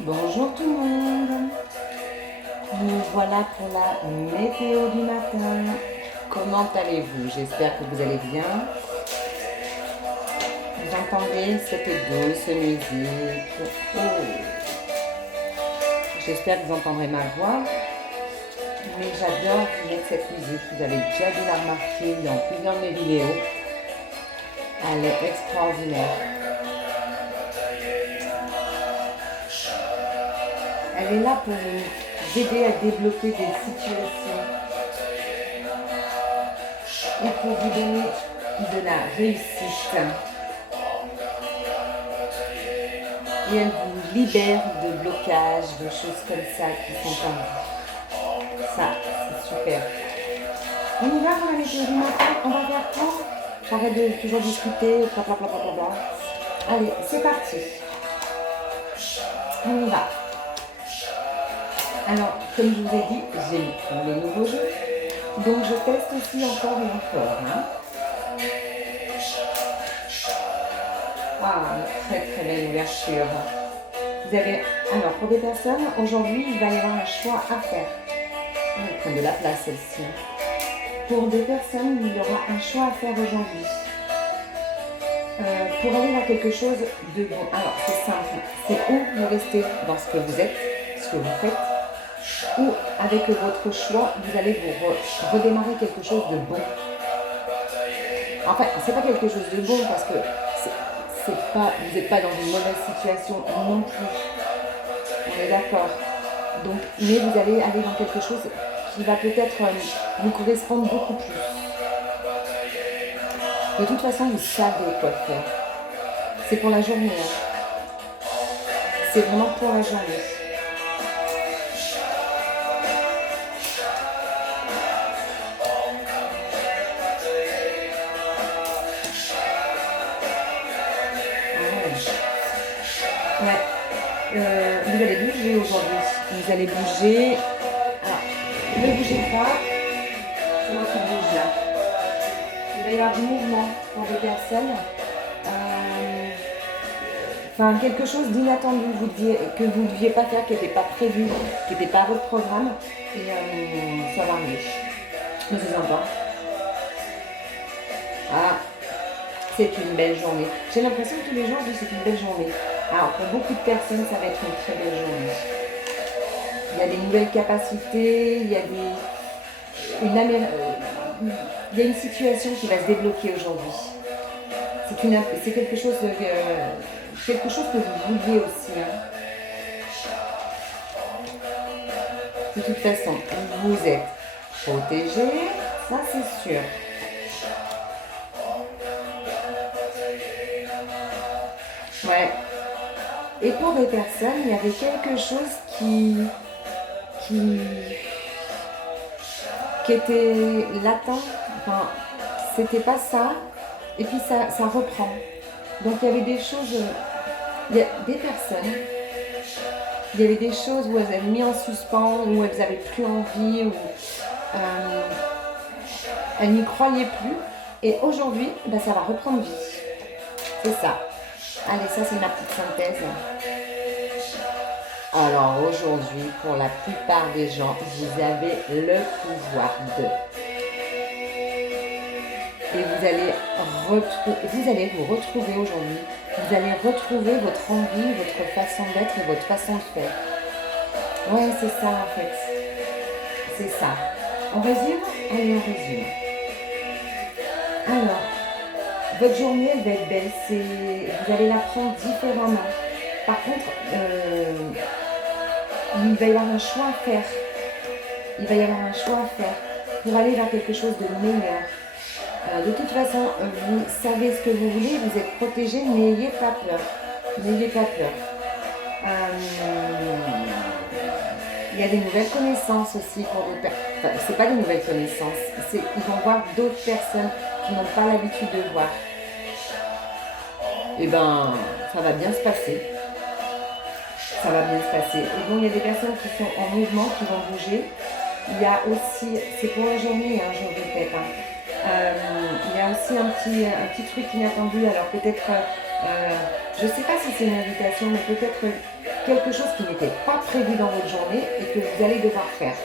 Bonjour tout le monde, nous voilà pour la météo du matin. Comment allez-vous? J'espère que vous allez bien. Vous entendez cette douce musique? Oh. J'espère que vous entendrez ma voix. Mais j'adore mettre cette musique. Vous avez déjà dû la remarquer dans plusieurs de mes vidéos. Elle est extraordinaire. Elle est là pour vous aider à débloquer des situations et pour vous donner de la réussite. Et elle vous libère de blocages, de choses comme ça qui sont en vous. Ça, c'est super. On y va pour la météo du matin, on va faire quoi? J'arrête de toujours discuter, blablabla. Allez, c'est parti. On y va. Alors, comme je vous ai dit, j'ai eu tous les nouveaux jeux. Donc, je teste aussi encore et encore. Hein. Ah, très très belle ouverture. Vous avez, alors pour des personnes, aujourd'hui, il va y avoir un choix à faire. On va prendre de la place celle-ci. Pour des personnes, il y aura un choix à faire aujourd'hui. Pour aller vers quelque chose de bon. Alors, c'est simple. C'est où vous restez dans ce que vous êtes, ce que vous faites, ou avec votre choix, vous allez vous redémarrer quelque chose de bon. Enfin, c'est pas quelque chose de bon parce que vous n'êtes pas dans une mauvaise situation non plus. On est d'accord. Donc, mais vous allez aller dans quelque chose qui va peut-être vous correspondre beaucoup plus. De toute façon, vous savez quoi faire. C'est pour la journée. Hein. C'est vraiment pour la journée. Vous allez bouger aujourd'hui. Vous allez bouger. Alors, ne bougez pas. C'est moi qui bouge là. Il va y avoir du mouvement pour des personnes. Enfin, quelque chose d'inattendu que vous ne deviez pas faire, qui n'était pas prévu, qui n'était pas votre programme. Et ça va arriver. Mais c'est sympa. Ah, c'est une belle journée. J'ai l'impression que tous les jours, je dis c'est une belle journée. Alors, pour beaucoup de personnes, ça va être une très belle journée. Il y a des nouvelles capacités, il y a une situation qui va se débloquer aujourd'hui. C'est quelque chose que vous vouliez aussi. Hein. De toute façon, vous êtes protégé, ça c'est sûr. Ouais. Et pour des personnes, il y avait quelque chose qui était latent. Enfin, c'était pas ça. Et puis ça reprend. Donc il y avait des choses. Il y a des personnes. Il y avait des choses où elles avaient mis en suspens, où elles n'avaient plus envie, où elles n'y croyaient plus. Et aujourd'hui, ben, ça va reprendre vie. C'est ça. Allez, ça c'est ma petite synthèse. Alors aujourd'hui, pour la plupart des gens, vous avez le pouvoir de. Et vous allez vous retrouver aujourd'hui. Vous allez retrouver votre envie, votre façon d'être et votre façon de faire. Ouais, c'est ça en fait. C'est ça. On résume? Allez, on résume. Alors, votre journée, elle va être belle. Vous allez la prendre différemment. Par contre, il va y avoir un choix à faire. Il va y avoir un choix à faire pour aller vers quelque chose de meilleur. De toute façon, vous savez ce que vous voulez, vous êtes protégé, n'ayez pas peur. N'ayez pas peur. Il y a des nouvelles connaissances aussi pour d'autres personnes. Enfin, c'est pas des nouvelles connaissances, ils vont voir d'autres personnes qui n'ont pas l'habitude de voir. Et ben, ça va bien se passer. Ça va bien se passer. Et bon, il y a des personnes qui sont en mouvement, qui vont bouger. Il y a aussi, c'est pour la journée, hein, je répète. Hein. Il y a aussi un petit truc inattendu. Alors peut-être, je ne sais pas si c'est une invitation, mais peut-être quelque chose qui n'était pas prévu dans votre journée et que vous allez devoir faire.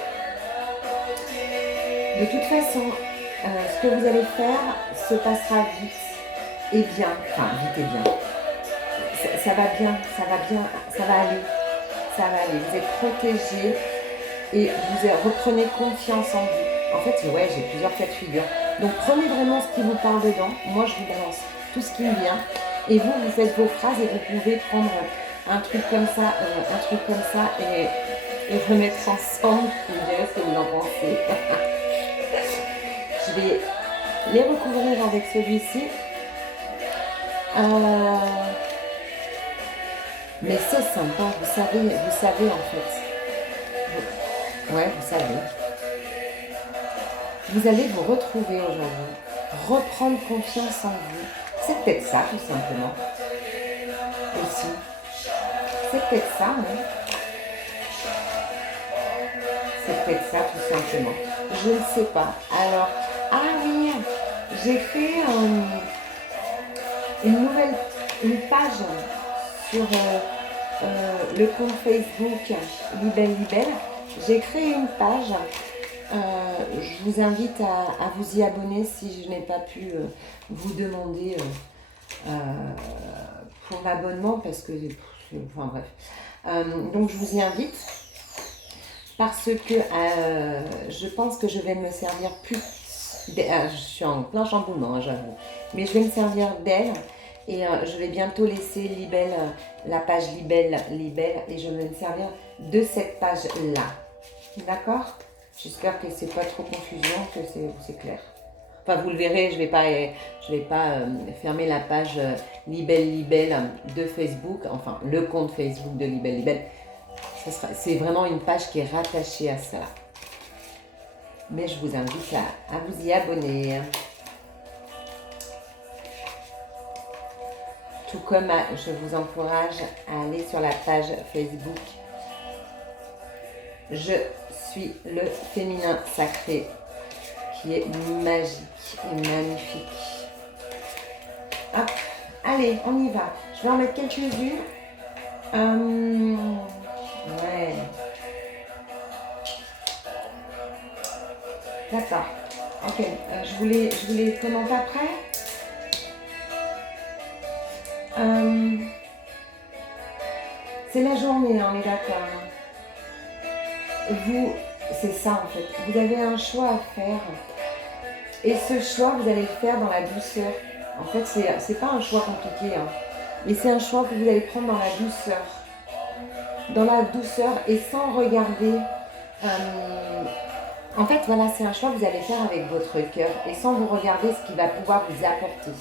De toute façon, ce que vous allez faire se passera vite et bien. Enfin, vite et bien. Ça va bien, ça va bien, ça va aller. Ça va aller. Vous êtes protégés et vous reprenez confiance en vous. En fait, ouais, j'ai plusieurs cas de figure. Donc, prenez vraiment ce qui vous parle dedans. Moi, je vous balance tout ce qui me vient. Et vous, vous faites vos phrases et vous pouvez prendre un truc comme ça et remettre ensemble. Vous me direz ce que vous en pensez. Je vais les recouvrir avec celui-ci. Mais c'est sympa, vous savez en fait. Ouais, vous savez. Vous allez vous retrouver aujourd'hui, reprendre confiance en vous. C'est peut-être ça, tout simplement. Aussi. C'est peut-être ça, hein. C'est peut-être ça, tout simplement. Je ne sais pas. Alors, ah oui, j'ai fait une page sur le compte Facebook Libelle. J'ai créé une page. Je vous invite à vous y abonner si je n'ai pas pu vous demander pour l'abonnement parce que, enfin bref. Donc je vous y invite parce que je pense que je vais me servir plus. Je suis en plein chamboulement, hein, j'avoue. Mais je vais me servir d'elle et je vais bientôt laisser Libelle, la page Libelle et je vais me servir de cette page-là. D'accord ? J'espère que c'est pas trop confusion, que c'est clair. Enfin, vous le verrez, je vais pas fermer la page Libelle de Facebook, enfin le compte Facebook de Libelle. C'est vraiment une page qui est rattachée à ça. Mais je vous invite à vous y abonner. Tout comme je vous encourage à aller sur la page Facebook. Je suis le féminin sacré qui est magique et magnifique. Hop, allez, on y va. Je vais en mettre quelques-unes. Ouais. D'accord. Ok, je voulais commenter après. C'est la journée, on est d'accord. Vous, c'est ça en fait. Vous avez un choix à faire. Et ce choix, vous allez le faire dans la douceur. En fait, c'est pas un choix compliqué. Hein. Mais c'est un choix que vous allez prendre dans la douceur. Dans la douceur et sans regarder. En fait, voilà, c'est un choix que vous allez faire avec votre cœur et sans vous regarder ce qui va pouvoir vous apporter.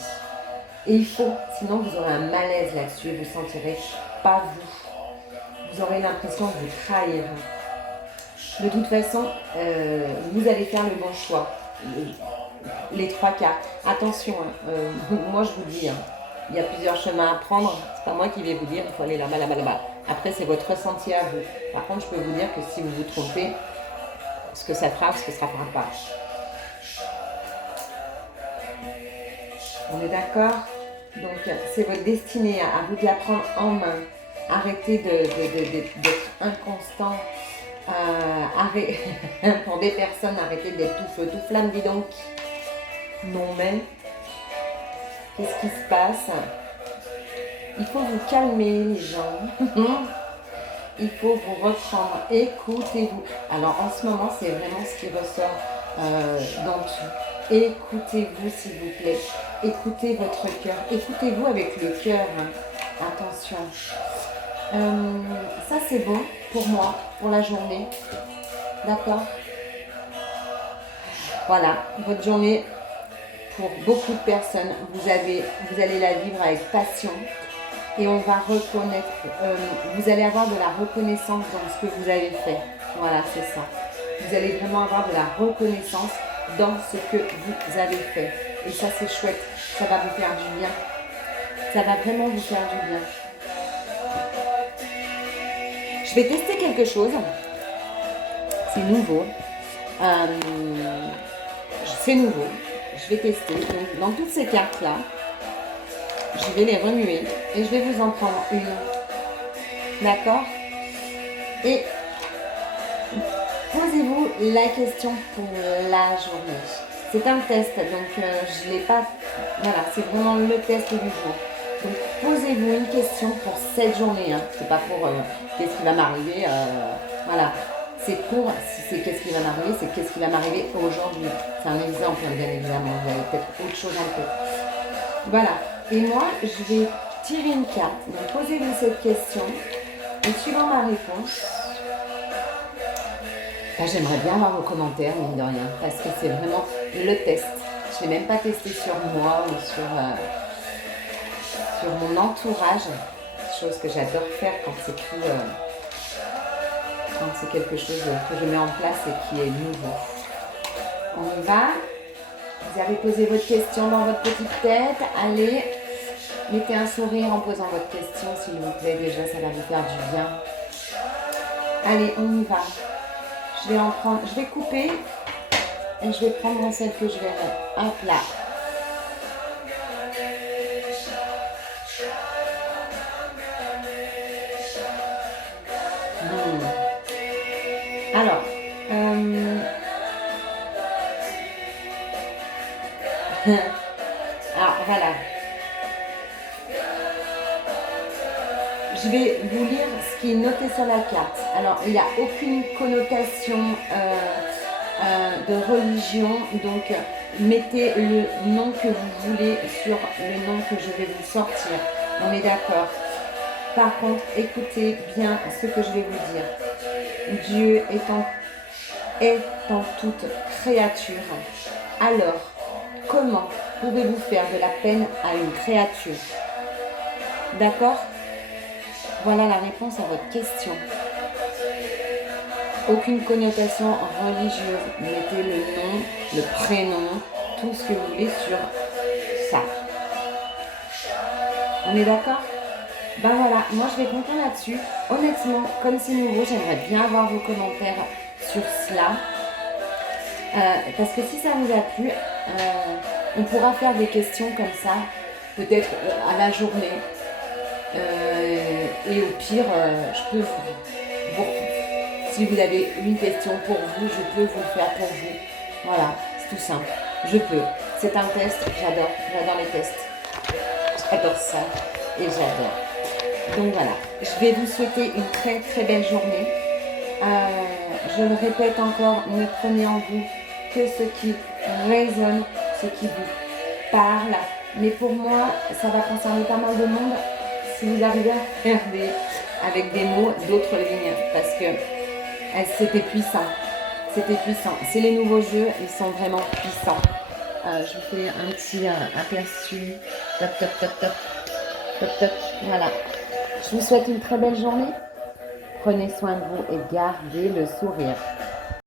Et il faut, sinon vous aurez un malaise là-dessus, vous ne sentirez pas vous. Vous aurez l'impression de vous trahir. De toute façon, vous allez faire le bon choix. Les 3 quarts. Attention, moi je vous dis, il y a plusieurs chemins à prendre. C'est pas moi qui vais vous dire, il faut aller là-bas, là-bas, là-bas. Après, c'est votre ressenti à vous. Par contre, je peux vous dire que si vous vous trompez, ce que ça fera pas. On est d'accord? Donc, c'est votre destinée, à vous de la prendre en main. Arrêtez d'être inconstant. Pour des personnes, arrêtez d'être tout feu, tout flamme, dis donc. Non mais, qu'est-ce qui se passe? Il faut vous calmer les gens. Il faut vous reprendre. Écoutez-vous. Alors en ce moment, c'est vraiment ce qui ressort dans tout. Écoutez-vous s'il vous plaît. Écoutez votre cœur. Écoutez-vous avec le cœur. Attention. Ça c'est bon pour moi, pour la journée. D'accord? Voilà, votre journée, pour beaucoup de personnes, vous allez la vivre avec passion. Et on va reconnaître, vous allez avoir de la reconnaissance dans ce que vous avez fait. Voilà, c'est ça. Vous allez vraiment avoir de la reconnaissance dans ce que vous avez fait. Et ça, c'est chouette. Ça va vous faire du bien. Ça va vraiment vous faire du bien. Je vais tester quelque chose. C'est nouveau. C'est nouveau. Je vais tester. Donc, dans toutes ces cartes-là, je vais les remuer et je vais vous en prendre une. D'accord? Et posez-vous la question pour la journée. C'est un test, donc je ne l'ai pas... Voilà, c'est vraiment le test du jour. Donc posez-vous une question pour cette journée. Hein. C'est pas pour qu'est-ce qui va m'arriver. Voilà. C'est pour, si c'est qu'est-ce qui va m'arriver, c'est qu'est-ce qui va m'arriver aujourd'hui. C'est un exemple, bien évidemment. Vous avez peut-être autre chose en tête. Voilà. Et moi, je vais tirer une carte. Donc posez-vous cette question. Et suivant ma réponse, j'aimerais bien avoir vos commentaires, mine de rien, parce que c'est vraiment le test. Je ne l'ai même pas testé sur moi ou sur mon entourage, chose que j'adore faire quand c'est quand c'est quelque chose que je mets en place et qui est nouveau. On y va. Vous avez posé votre question dans votre petite tête. Allez, mettez un sourire en posant votre question, s'il vous plaît. Déjà, ça va vous faire du bien. Allez, on y va. Je vais couper et je vais prendre celle que je verrai. Hop là. Alors, alors, voilà. Je vais vous lire ce qui est noté sur la carte. Alors, il n'y a aucune connotation de religion, donc mettez le nom que vous voulez sur le nom que je vais vous sortir. On est d'accord. Par contre, écoutez bien ce que je vais vous dire. Dieu est en toute créature. Alors, comment pouvez-vous faire de la peine à une créature? D'accord? Voilà la réponse à votre question. Aucune connotation religieuse. Mettez le nom, le prénom, tout ce que vous voulez sur ça. On est d'accord? Ben voilà, moi je vais conclure là-dessus. Honnêtement, comme c'est nouveau, j'aimerais bien avoir vos commentaires sur cela. Parce que si ça vous a plu, on pourra faire des questions comme ça, peut-être à la journée. Et au pire, je peux si vous avez une question pour vous, je peux vous le faire pour vous. Voilà, c'est tout simple. Je peux. C'est un test, j'adore les tests. J'adore ça et j'adore. Donc voilà, je vais vous souhaiter une très très belle journée. Je le répète encore, ne prenez en vous que ce qui résonne, ce qui vous parle. Mais pour moi, ça va concerner pas mal de monde si vous arrivez à faire avec des mots d'autres lignes. Parce que c'était puissant. C'était puissant. C'est les nouveaux jeux, ils sont vraiment puissants. Je vous fais un petit aperçu. Top, top, top, top. Top, top. Voilà. Je vous souhaite une très belle journée. Prenez soin de vous et gardez le sourire.